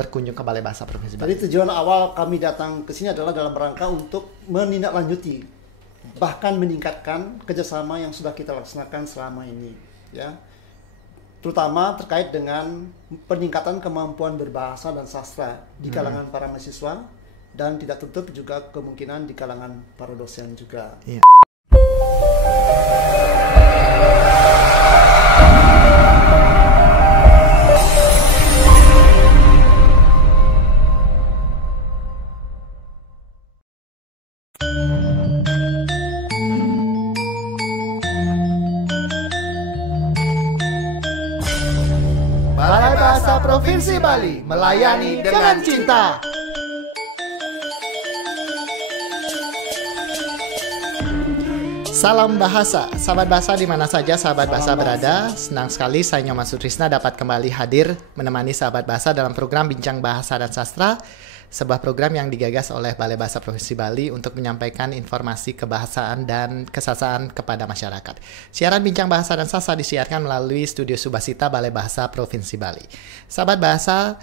berkunjung ke Balai Bahasa Provinsi Bali? Jadi tujuan awal kami datang ke sini adalah dalam rangka untuk menindaklanjuti, bahkan meningkatkan kerjasama yang sudah kita laksanakan selama ini, ya. Terutama terkait dengan peningkatan kemampuan berbahasa dan sastra di kalangan para mahasiswa, dan tidak tertutup juga kemungkinan di kalangan para dosen juga. Iya. Balai Bahasa Provinsi Bali melayani dengan cinta. Salam bahasa, sahabat bahasa di mana saja sahabat bahasa berada. Senang sekali saya Nyoman Sutrisna dapat kembali hadir menemani sahabat bahasa dalam program Bincang Bahasa dan Sastra, sebuah program yang digagas oleh Balai Bahasa Provinsi Bali untuk menyampaikan informasi kebahasaan dan kesastraan kepada masyarakat. Siaran Bincang Bahasa dan Sastra disiarkan melalui Studio Subasita Balai Bahasa Provinsi Bali. Sahabat bahasa,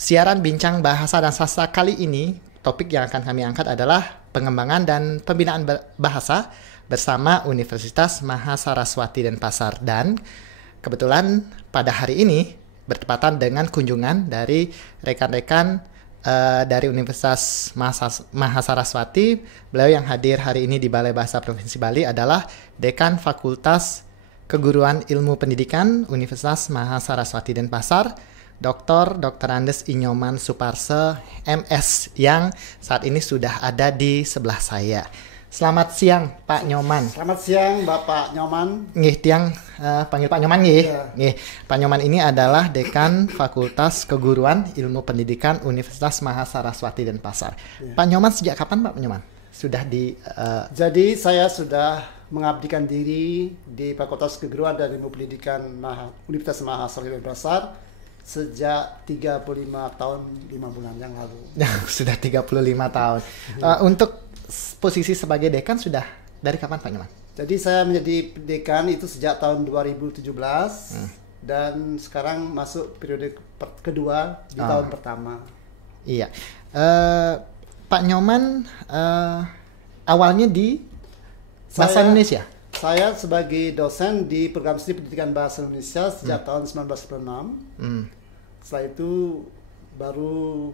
siaran Bincang Bahasa dan Sastra kali ini, topik yang akan kami angkat adalah pengembangan dan pembinaan bahasa bersama Universitas Mahasaraswati Denpasar, dan kebetulan pada hari ini bertepatan dengan kunjungan dari rekan-rekan dari Universitas Mahasaraswati. Beliau yang hadir hari ini di Balai Bahasa Provinsi Bali adalah Dekan Fakultas Keguruan Ilmu Pendidikan Universitas Mahasaraswati Denpasar, Dr. Andes Inyoman Suparse, MS, yang saat ini sudah ada di sebelah saya. Selamat siang Pak Nyoman. Selamat siang Bapak Nyoman. Nggih, tiang panggil Pak Nyoman nggih. Ya. Nggih, Pak Nyoman ini adalah Dekan Fakultas Keguruan Ilmu Pendidikan Universitas Mahasaraswati Denpasar. Ya. Pak Nyoman sejak kapan Pak Nyoman sudah di Jadi saya sudah mengabdikan diri di Fakultas Keguruan dan Ilmu Pendidikan Universitas Mahasaraswati Denpasar sejak 35 tahun 5 bulan yang lalu. Sudah 35 tahun. Untuk posisi sebagai dekan sudah dari kapan Pak Nyoman? Jadi saya menjadi dekan itu sejak tahun 2017 dan sekarang masuk periode kedua di tahun pertama. Iya. Pak Nyoman awalnya di Bahasa Indonesia? Saya sebagai dosen di program studi pendidikan Bahasa Indonesia sejak tahun 1996. Setelah itu baru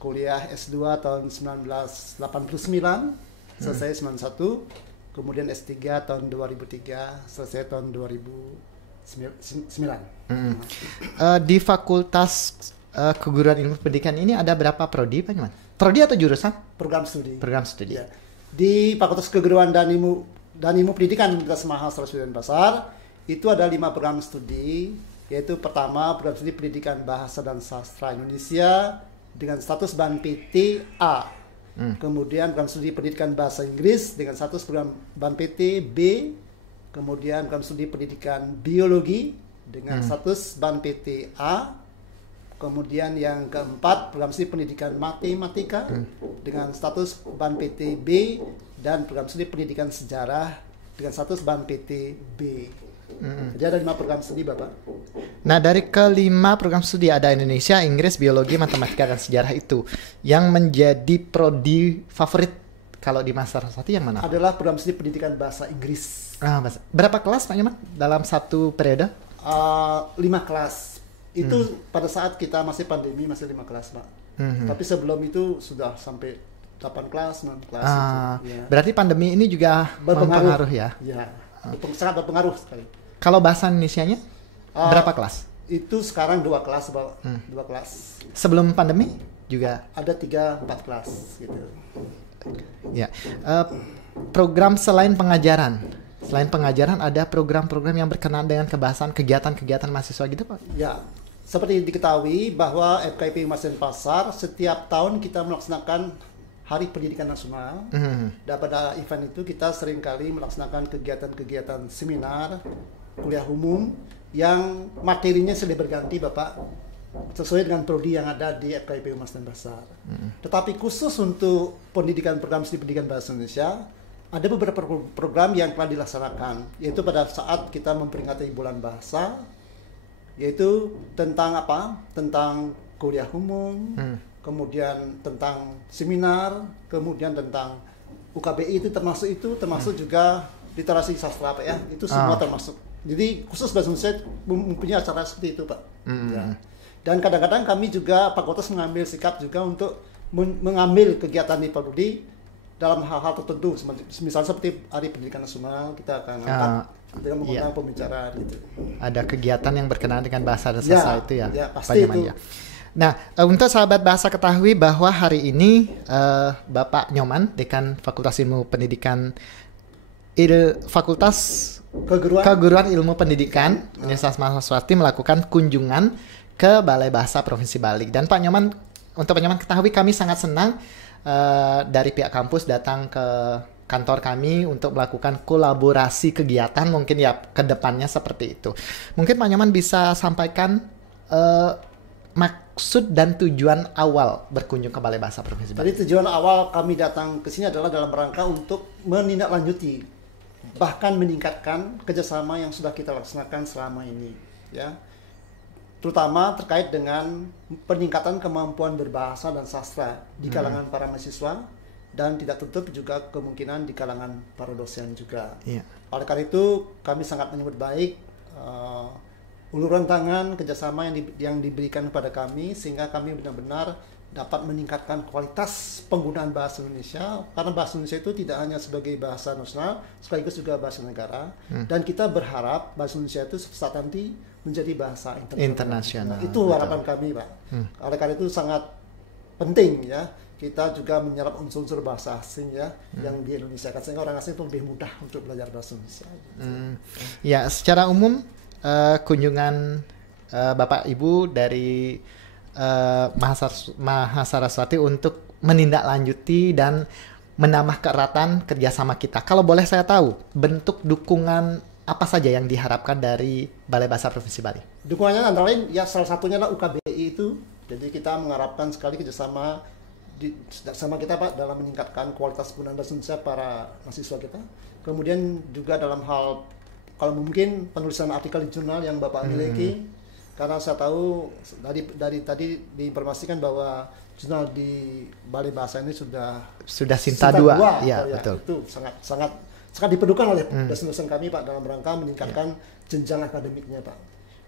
kuliah S2 tahun 1989, selesai 91, kemudian S3 tahun 2003, selesai tahun 2009. Di Fakultas Keguruan Ilmu Pendidikan ini ada berapa prodi Pak Nyoman? Prodi atau jurusan? Program studi. Program studi. Ya. Di Fakultas Keguruan dan Ilmu Pendidikan Universitas Mahasaraswati Denpasar itu ada 5 program studi, yaitu pertama program studi Pendidikan Bahasa dan Sastra Indonesia dengan status BAN-PT A. Kemudian program studi Pendidikan Bahasa Inggris dengan status program BAN-PT B. Kemudian program studi Pendidikan Biologi dengan status BAN-PT A. Kemudian yang keempat program studi Pendidikan Matematika dengan status BAN-PT B, dan program studi Pendidikan Sejarah dengan status BAN-PT B. Jadi ada 5 program studi Bapak. Nah, dari kelima program studi ada Indonesia, Inggris, Biologi, Matematika, dan Sejarah itu. Yang menjadi prodi favorit kalau di Mahasaraswati yang mana? Adalah program studi Pendidikan Bahasa Inggris. Berapa kelas Pak Nyoman dalam satu periode? 5 kelas. Itu pada saat kita masih pandemi masih 5 kelas Pak. Tapi sebelum itu sudah sampai 8 kelas, 9 kelas. Ya. Berarti pandemi ini juga berpengaruh ya? Ya, sangat berpengaruh sekali. Kalau bahasa Indonesianya berapa kelas? Itu sekarang 2 kelas, 2 kelas. Sebelum pandemi juga ada 3-4 kelas gitu. Ya. Program selain pengajaran ada program-program yang berkenaan dengan kebahasaan, kegiatan-kegiatan mahasiswa gitu Pak? Ya. Seperti diketahui bahwa FKIP Universitas Denpasar setiap tahun kita melaksanakan Hari Pendidikan Nasional. Dan pada event itu kita seringkali melaksanakan kegiatan-kegiatan seminar, kuliah umum yang materinya sudah berganti Bapak, sesuai dengan prodi yang ada di FKIP Universitas Denpasar. Tetapi khusus untuk program studi pendidikan bahasa Indonesia, ada beberapa program yang telah dilaksanakan, yaitu pada saat kita memperingati bulan bahasa, yaitu tentang kuliah umum, kemudian tentang seminar, kemudian tentang UKBI itu termasuk juga literasi sastra Pak ya, itu semua termasuk. Jadi khusus bahasa Indonesia mempunyai acara seperti itu Pak. Ya. Dan kadang-kadang kami juga Fakultas mengambil sikap juga untuk mengambil kegiatan di Prodi dalam hal-hal tertentu, misalnya seperti Hari Pendidikan Nasional kita akan angkat dengan mengundang pembicara gitu. Ada kegiatan yang berkenaan dengan bahasa dan sastra itu ya, pasti itu. Ya. Nah, untuk sahabat bahasa ketahui bahwa hari ini Bapak Nyoman, Dekan Fakultas Ilmu Pendidikan Fakultas Keguruan Ilmu Pendidikan Universitas Mahasiswati melakukan kunjungan ke Balai Bahasa Provinsi Bali. Dan Pak Nyoman, untuk Pak Nyoman ketahui kami sangat senang dari pihak kampus datang ke kantor kami untuk melakukan kolaborasi kegiatan mungkin ya ke depannya seperti itu. Mungkin Pak Nyoman bisa sampaikan maksud dan tujuan awal berkunjung ke Balai Bahasa Provinsi Bali. Jadi tujuan awal kami datang ke sini adalah dalam rangka untuk menindaklanjuti bahkan meningkatkan kerjasama yang sudah kita laksanakan selama ini, ya, terutama terkait dengan peningkatan kemampuan berbahasa dan sastra di kalangan para mahasiswa dan tidak tertutup juga kemungkinan di kalangan para dosen juga. Oleh karena itu kami sangat menyambut baik uluran tangan kerjasama yang diberikan kepada kami sehingga kami benar-benar dapat meningkatkan kualitas penggunaan bahasa Indonesia, karena bahasa Indonesia itu tidak hanya sebagai bahasa nasional, sekaligus juga bahasa negara. Dan kita berharap bahasa Indonesia itu saat nanti menjadi bahasa internasional. Nah, itu harapan kami, Pak. Oleh karena itu sangat penting ya, kita juga menyerap unsur-unsur bahasa asing ya yang di Indonesia, sehingga orang asing itu lebih mudah untuk belajar bahasa Indonesia. Ya, secara umum kunjungan Bapak Ibu dari Mahasaraswati untuk menindaklanjuti dan menambah keeratan kerjasama kita. Kalau boleh saya tahu, bentuk dukungan apa saja yang diharapkan dari Balai Bahasa Provinsi Bali? Dukungannya antara lain, ya salah satunya adalah UKBI itu. Jadi kita mengharapkan sekali kerjasama sama kita Pak dalam meningkatkan kualitas penggunaan bahasa Indonesia para mahasiswa kita. Kemudian juga dalam hal kalau mungkin penulisan artikel di jurnal yang Bapak miliki. Karena saya tahu dari tadi diinformasikan bahwa jurnal di Balai Bahasa ini sudah Sinta 2. Ya, betul. Itu sangat diperlukan oleh dosen-dosen kami Pak dalam rangka meningkatkan jenjang akademiknya Pak.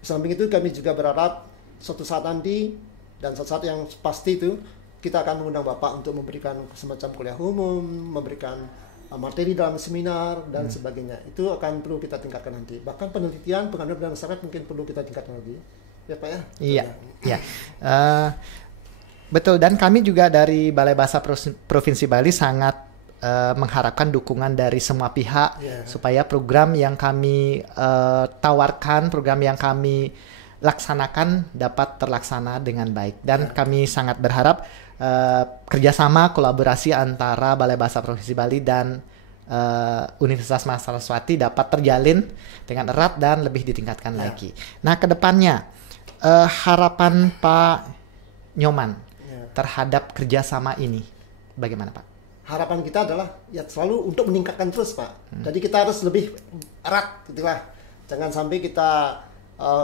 Di samping itu kami juga berharap suatu saat nanti dan saat yang pasti itu kita akan mengundang Bapak untuk memberikan semacam kuliah umum, memberikan materi dalam seminar dan sebagainya. Itu akan perlu kita tingkatkan nanti. Bahkan penelitian, pengambilan masyarakat mungkin perlu kita tingkatkan lagi. Ya Pak ya? Iya. Betul, dan kami juga dari Balai Bahasa Provinsi Bali sangat mengharapkan dukungan dari semua pihak supaya program yang kami tawarkan, program yang kami laksanakan dapat terlaksana dengan baik. Dan kami sangat berharap kerjasama kolaborasi antara Balai Bahasa Provinsi Bali dan Universitas Mahasiswati dapat terjalin dengan erat dan lebih ditingkatkan lagi. Nah, kedepannya harapan Pak Nyoman terhadap kerjasama ini bagaimana Pak? Harapan kita adalah ya selalu untuk meningkatkan terus Pak. Jadi kita harus lebih erat gitulah. Jangan sampai kita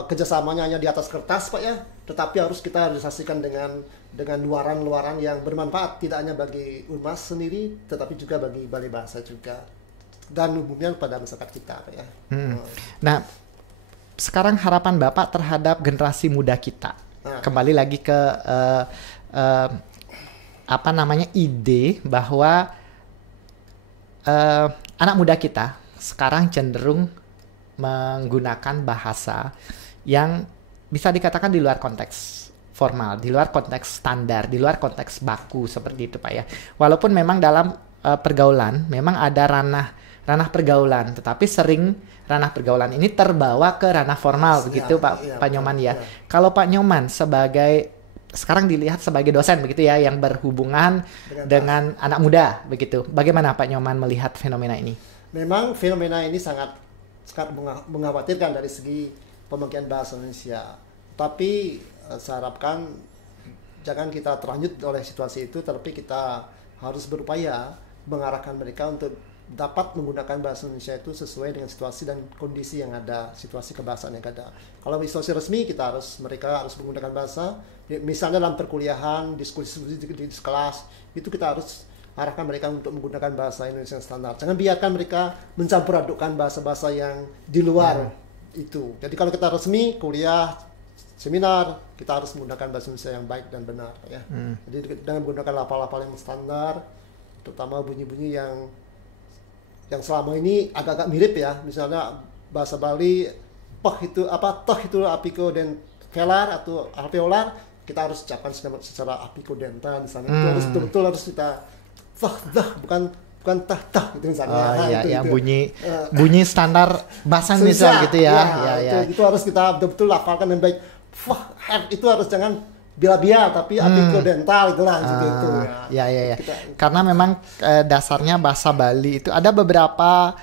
kerjasamanya hanya di atas kertas Pak ya, tetapi harus kita realisasikan dengan luaran-luaran yang bermanfaat tidak hanya bagi Unmas sendiri, tetapi juga bagi Balai Bahasa juga dan umumnya pada masyarakat kita Pak ya. Nah, sekarang harapan Bapak terhadap generasi muda kita, kembali lagi ke ide bahwa anak muda kita sekarang cenderung menggunakan bahasa yang bisa dikatakan di luar konteks formal, di luar konteks standar, di luar konteks baku seperti itu Pak ya. Walaupun memang dalam pergaulan memang ada ranah pergaulan, tetapi sering ranah pergaulan ini terbawa ke ranah formal begitu Pak Nyoman ya. Kalau Pak Nyoman sekarang dilihat sebagai dosen begitu ya yang berhubungan dengan anak muda begitu. Bagaimana Pak Nyoman melihat fenomena ini? Memang fenomena ini sangat mengkhawatirkan dari segi pemakaian bahasa Indonesia. Tapi saya harapkan jangan kita terlanjut oleh situasi itu, tapi kita harus berupaya mengarahkan mereka untuk dapat menggunakan bahasa Indonesia itu sesuai dengan situasi dan kondisi yang ada, situasi kebahasaan yang ada. Kalau instansi resmi mereka harus menggunakan bahasa, misalnya dalam perkuliahan, diskusi di kelas, itu kita harus arahkan mereka untuk menggunakan bahasa Indonesia yang standar. Jangan biarkan mereka mencampur adukkan bahasa-bahasa yang di luar itu. Jadi kalau kita resmi kuliah, seminar, kita harus menggunakan bahasa Indonesia yang baik dan benar ya. Jadi dengan menggunakan lafal-lafal yang standar, terutama bunyi-bunyi yang selama ini agak-agak mirip ya. Misalnya bahasa Bali toh itu apiko dan velar atau alveolar, kita harus ucapkan secara apiko dental misalnya. Itu harus betul-betul harus kita bukan tah gitu misalnya. Bunyi standar bahasa Indonesia gitu ya. Itu harus kita betul-betul lafalkan dengan baik. Itu harus jangan bila-bila tapi apiko dental itulah gitu ya. Karena memang dasarnya bahasa Bali itu ada beberapa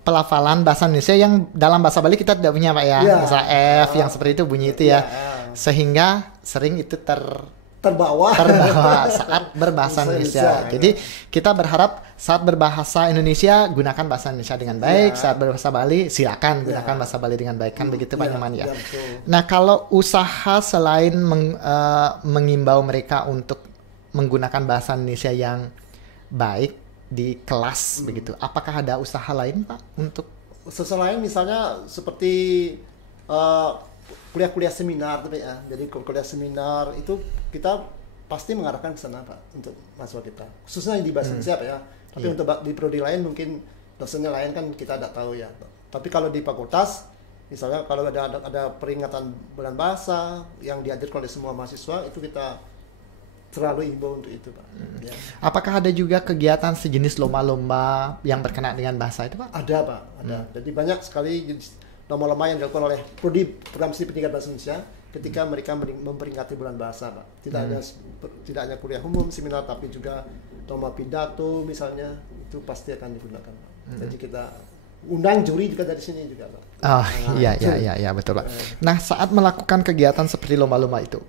pelafalan bahasa Indonesia yang dalam bahasa Bali kita tidak punya Pak ya. Misal F yang seperti itu bunyi itu ya. Sehingga sering itu terbawa saat berbahasa Indonesia. Jadi kita berharap saat berbahasa Indonesia gunakan bahasa Indonesia dengan baik, saat berbahasa Bali silakan gunakan bahasa Bali dengan baik, kan begitu Pak Nyoman ya. Nah, kalau usaha selain mengimbau mereka untuk menggunakan bahasa Indonesia yang baik di kelas begitu, apakah ada usaha lain Pak untuk usaha lain misalnya seperti kuliah-kuliah seminar tuh ya. Jadi kuliah seminar itu kita pasti mengarahkan ke sana Pak untuk mahasiswa kita. Khususnya yang di bahasa Indonesia Pak ya. Tapi untuk di prodi lain mungkin dosennya lain kan kita tidak tahu ya. Tapi kalau di fakultas misalnya kalau ada peringatan bulan bahasa yang dihadirkan oleh semua mahasiswa, itu kita selalu imbau untuk itu Pak. Ya. Apakah ada juga kegiatan sejenis lomba-lomba yang berkenaan dengan bahasa itu Pak? Ada Pak, ada. Jadi banyak sekali lomba-lomba yang dilakukan oleh prodi program studi pendidikan bahasa Indonesia ketika mereka memperingati bulan bahasa Pak. Tidak hanya kuliah umum, seminar, tapi juga lomba pidato misalnya, itu pasti akan digunakan Pak. Jadi kita undang juri juga dari sini juga Pak. Iya betul Pak. Nah, saat melakukan kegiatan seperti lomba-lomba itu,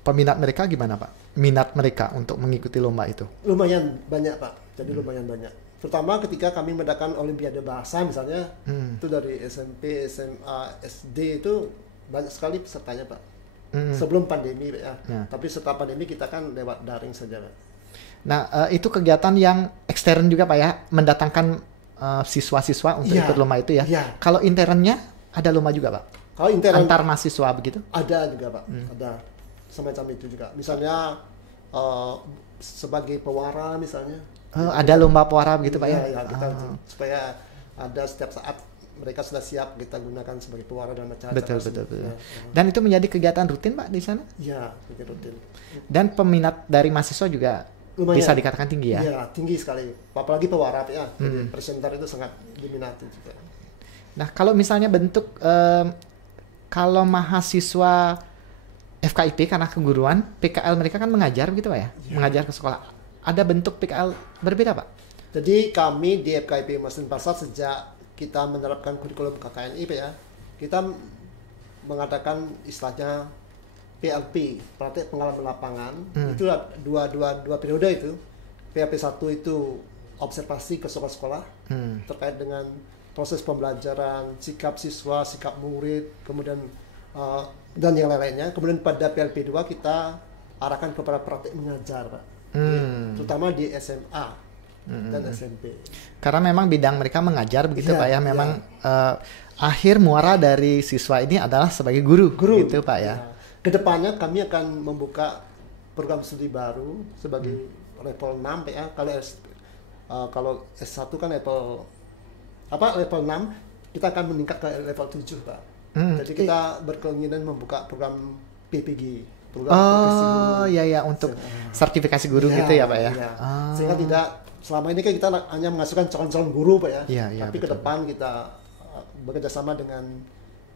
peminat mereka gimana Pak? Minat mereka untuk mengikuti lomba itu? Lumayan banyak Pak. Jadi lumayan banyak. Terutama ketika kami mengadakan Olimpiade Bahasa misalnya, itu dari SMP, SMA, SD itu banyak sekali pesertanya Pak. Sebelum pandemi Pak ya. Tapi setelah pandemi kita kan lewat daring saja Pak. Nah, itu kegiatan yang ekstern juga Pak ya, mendatangkan siswa-siswa untuk ikut lomba itu ya. Kalau internnya ada lomba juga Pak? Kalau intern antar mahasiswa begitu? Ada juga Pak, ada semacam itu juga. Misalnya sebagai pewara misalnya. Ada lomba pewara begitu Pak ya? Iya, kita supaya ada setiap saat mereka sudah siap kita gunakan sebagai pewara dalam acara. Betul. Dan itu menjadi kegiatan rutin Pak di sana? Iya, kegiatan rutin. Dan peminat dari mahasiswa juga lumayan, bisa dikatakan tinggi ya? Iya, tinggi sekali. Apalagi pewara ya. Jadi presenter itu sangat diminati juga. Nah, kalau misalnya bentuk kalau mahasiswa FKIP karena keguruan, PKL mereka kan mengajar begitu Pak ya? Mengajar ke sekolah. Ada bentuk PKL berbeda Pak? Jadi kami di FKIP Masin Pasar sejak kita menerapkan kurikulum KKNI Pak ya, kita mengadakan istilahnya PLP, praktek pengalaman lapangan. Itu dua periode itu. PLP 1 itu observasi ke sekolah-sekolah terkait dengan proses pembelajaran, sikap siswa, sikap murid, kemudian dan yang lain-lainnya. Kemudian pada PLP 2 kita arahkan kepada praktek mengajar Pak. Terutama di SMA dan SMP. Karena memang bidang mereka mengajar begitu Pak ya. Memang akhir muara dari siswa ini adalah sebagai guru gitu Pak ya. Kedepannya kami akan membuka program studi baru sebagai level 6 Pak ya. Kalau S1 kan level 6, kita akan meningkat ke level 7 Pak. Jadi kita berkeinginan membuka program PPG. Untuk sertifikasi guru gitu ya Pak ya. Sehingga tidak selama ini kan kita hanya menghasilkan calon-calon guru Pak ya. Tapi ke depan kita bekerja sama dengan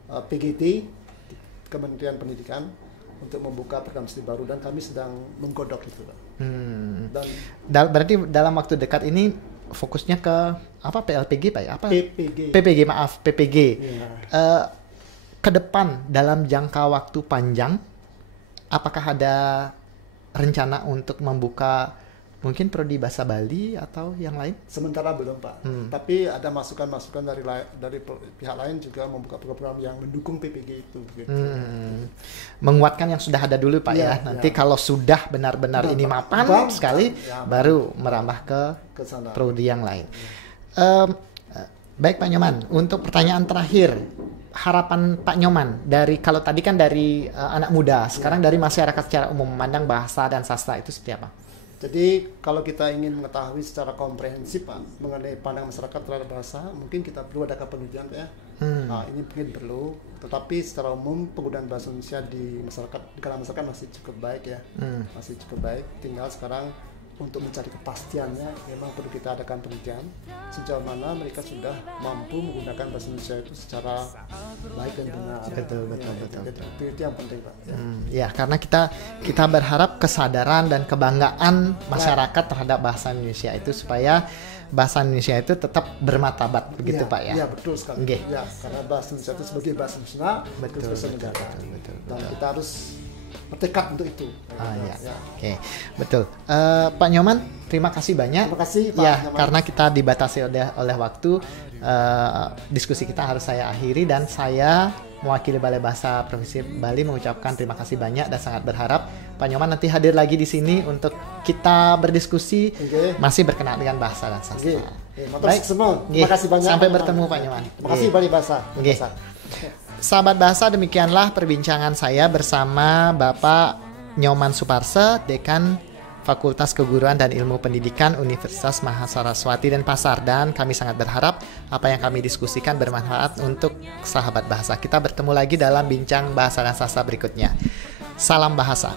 PGT, Kementerian Pendidikan, untuk membuka program studi baru dan kami sedang menggodok itu Pak. Dan berarti dalam waktu dekat ini fokusnya ke apa, PLPG Pak ya? PPG. Ke depan dalam jangka waktu panjang, apakah ada rencana untuk membuka mungkin prodi bahasa Bali atau yang lain? Sementara belum Pak, tapi ada masukan-masukan dari pihak lain juga membuka program yang mendukung PPG itu. Gitu. Menguatkan yang sudah ada dulu Pak ya. Nanti kalau sudah benar-benar ini mapan sekali, baru merambah ke sana. Prodi yang lain. Baik Pak Nyoman, untuk pertanyaan terakhir, harapan Pak Nyoman dari, kalau tadi kan dari anak muda, sekarang dari masyarakat secara umum memandang bahasa dan sastra itu seperti apa? Jadi kalau kita ingin mengetahui secara komprehensif Pak mengenai pandangan masyarakat terhadap bahasa, mungkin kita perlu ada penelitian Pak ya. Nah, ini mungkin perlu, tetapi secara umum penggunaan bahasa Indonesia di kalangan masyarakat masih cukup baik ya, masih cukup baik. Tinggal sekarang untuk mencari kepastiannya memang perlu kita adakan penelitian sejauh mana mereka sudah mampu menggunakan bahasa Indonesia itu secara baik dan benar. Betul. Itu yang penting Pak. Ya, karena kita berharap kesadaran dan kebanggaan masyarakat terhadap bahasa Indonesia itu supaya bahasa Indonesia itu tetap bermartabat, begitu Pak ya? Iya, betul sekali. Ya, karena bahasa Indonesia itu sebagai bahasa nasional, bahasa negara. Dan kita harus bertekad untuk itu. Oke, betul. Pak Nyoman, terima kasih banyak. Terima kasih Pak Nyoman. Karena kita dibatasi oleh waktu, diskusi kita harus saya akhiri, dan saya mewakili Balai Bahasa Provinsi Bali mengucapkan terima kasih banyak dan sangat berharap Pak Nyoman nanti hadir lagi di sini untuk kita berdiskusi masih berkenaan dengan bahasa dan sastra. Baik semua. Terima kasih banyak. Sampai bertemu Pak Nyoman. Terima kasih Balai Bahasa. Sahabat bahasa, demikianlah perbincangan saya bersama Bapak Nyoman Suparse, Dekan Fakultas Keguruan dan Ilmu Pendidikan Universitas Mahasaraswati Denpasar, dan kami sangat berharap apa yang kami diskusikan bermanfaat untuk sahabat bahasa. Kita bertemu lagi dalam bincang bahasa dan sastra berikutnya. Salam bahasa.